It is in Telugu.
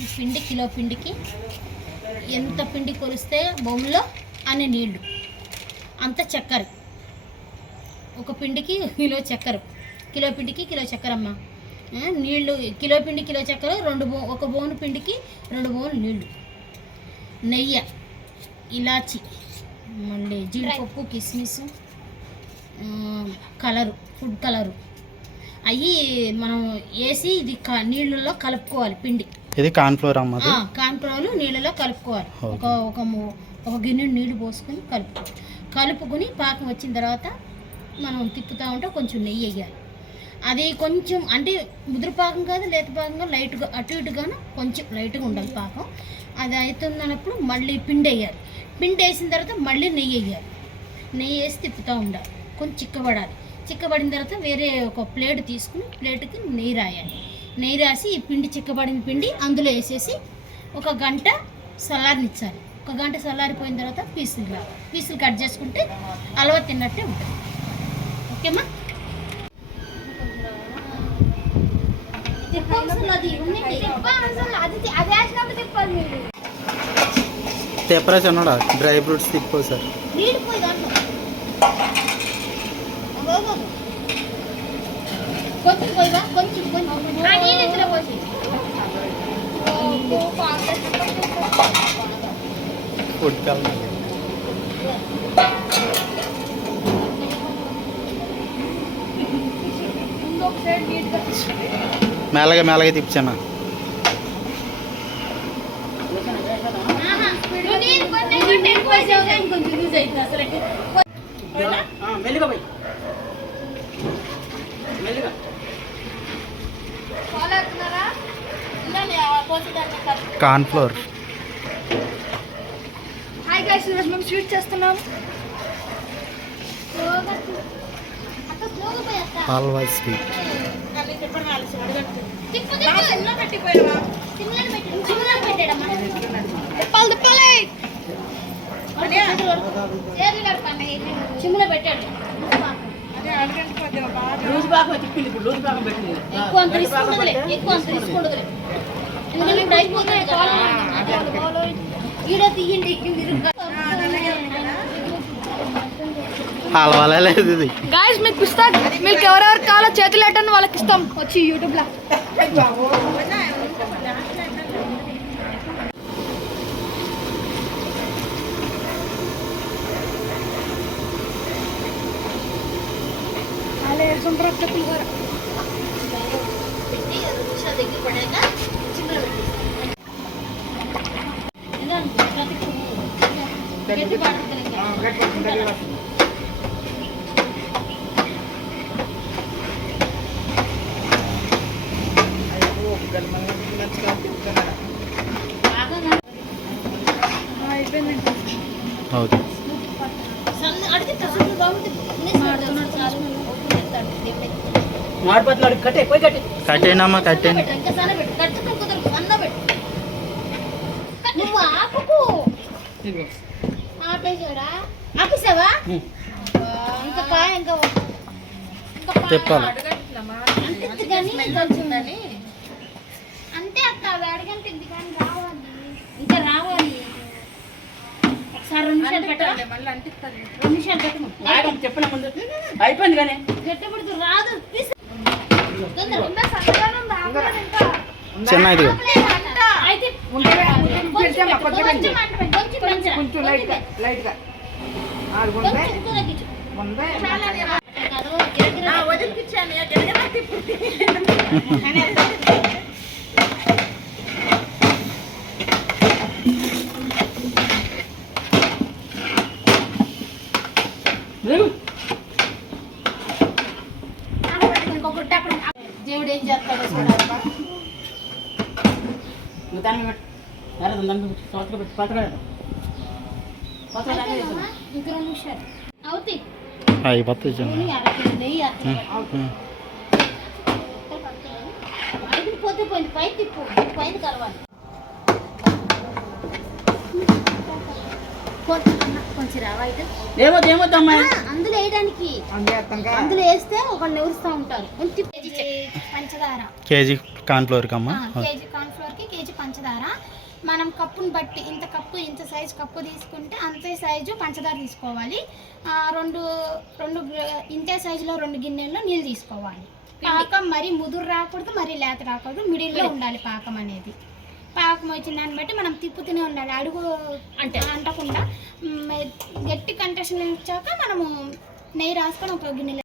ఈ పిండి కిలో పిండికి ఎంత పిండి కొలిస్తే బొమ్మలో అన్ని నీళ్లు అంత చక్కెర. ఒక పిండికి కిలో చక్కెర, కిలో పిండికి కిలో చక్కెర అమ్మ. నీళ్ళు కిలో పిండి కిలో చక్కెర, ఒక బోను పిండికి 2 బోన్లు నీళ్ళు, నెయ్యి, ఇలాచి, మళ్ళీ జీడిపప్పు, కిస్మిస్, కలరు, ఫుడ్ కలరు అవి మనం వేసి ఇది నీళ్ళలో కలుపుకోవాలి. పిండి ఇది కార్న్ఫ్లోర్ అమ్మ. కార్న్ఫ్లోర్ నీళ్ళలో కలుపుకోవాలి. ఒక గిన్నె నీళ్ళు పోసుకొని కలుపుకొని పాకం వచ్చిన తర్వాత మనం తిప్పుతూ ఉంటే కొంచెం నెయ్యి వేయాలి. అది కొంచెం అంటే ముదురు పాకం కాదు, లేత పాకంగా లైట్గా అటు ఇటుగాను కొంచెం లైట్గా ఉండాలి పాకం. అది అవుతున్నప్పుడు మళ్ళీ పిండి వేయాలి. పిండి వేసిన తర్వాత మళ్ళీ నెయ్యి వేయాలి. నెయ్యి వేసి తిప్పుతూ ఉండాలి. కొంచెం చిక్కబడాలి. చిక్కబడిన తర్వాత వేరే ఒక ప్లేట్ తీసుకుని ప్లేట్కి నెయ్యి రాయాలి. నెయ్యి రాసి ఈ పిండి చిక్కబడిన పిండి అందులో వేసేసి 1 గంట చల్లారనిచ్చాలి. 1 గంట చల్లారిపోయిన తర్వాత పీసులు కట్ చేసుకుంటే హల్వా తిన్నట్టే ఉంటుంది. ఓకేమ్మా? తెప్పరా చిన్నడా డ్రై ఫ్రూట్స్ తిప్పో సార్. కొంచెం పోయివా, కొంచెం పోసి ఫుడ్ కలర్ మెల్లగా తిప్పాను. కార్న్ఫ్లోర్. హాయ్ గైస్, ఈరోజు మేము స్వీట్ చేస్తున్నాం. హల్వా స్వీట్. చిమ్ములో పెట్టాడు. ఎక్కువ అంత తీసుకుంటుందిలే. ఎందుకంటే ఇప్పుడు అయిపోతుంది కదా. ఈడో తీయండి. హల్వాలే లేదు ఇది. గైస్ మీకు పిస్తా మిల్క్ ఎవరెవరు కావాలో చేతులు ఎట్టండి, వాళ్ళకి ఇస్తాం వచ్చి యూట్యూబ్లో. కట్టేనమ్మా కట్టేను. తిప్పాలి అంతే అక్క. అడగంటుంది కానీ రావాలి, ఇంకా రావాలి. ఒకసారి 2 నిమిషాలు పెట్టాలి. 2 నిమిషాలు పెట్టము చెప్పిన ముందు అయిపోయింది కానీ గట్టిపడుతూ రాదు. చిన్న ఇది దేవుడు ఏం చేస్తాడో ఇంకా 2 నిమిషాలు అవుతాయి. పోతే పోయింది. పై తిప్పు, పైన కలవాలి. కొంచెం రావాయితే అందులో వేయడానికి. అందులో వేస్తే ఒకళ్ళు ఎవరుస్తూ ఉంటారు. పంచదార కేజీ కార్న్ఫ్లోర్కి అమ్మ. కేజీ కార్న్ఫ్లోర్కి కేజీ పంచదార. మనం కప్పుని బట్టి ఇంత సైజు కప్పు తీసుకుంటే అంతే సైజు పంచదార తీసుకోవాలి. రెండు ఇంతే సైజులో 2 గిన్నెల్లో నీళ్ళు తీసుకోవాలి. పాకం మరీ ముదురు రాకూడదు, మరీ లేత రాకూడదు, మిడిల్లో ఉండాలి పాకం అనేది. పాకం వచ్చిన దాన్ని బట్టి మనం తిప్పుతూనే ఉండాలి, అడుగు అంటకుండా. గట్టి కంటెషన్ ఇచ్చాక మనము నెయ్యి రాసుకొని ఒక గిన్నెలో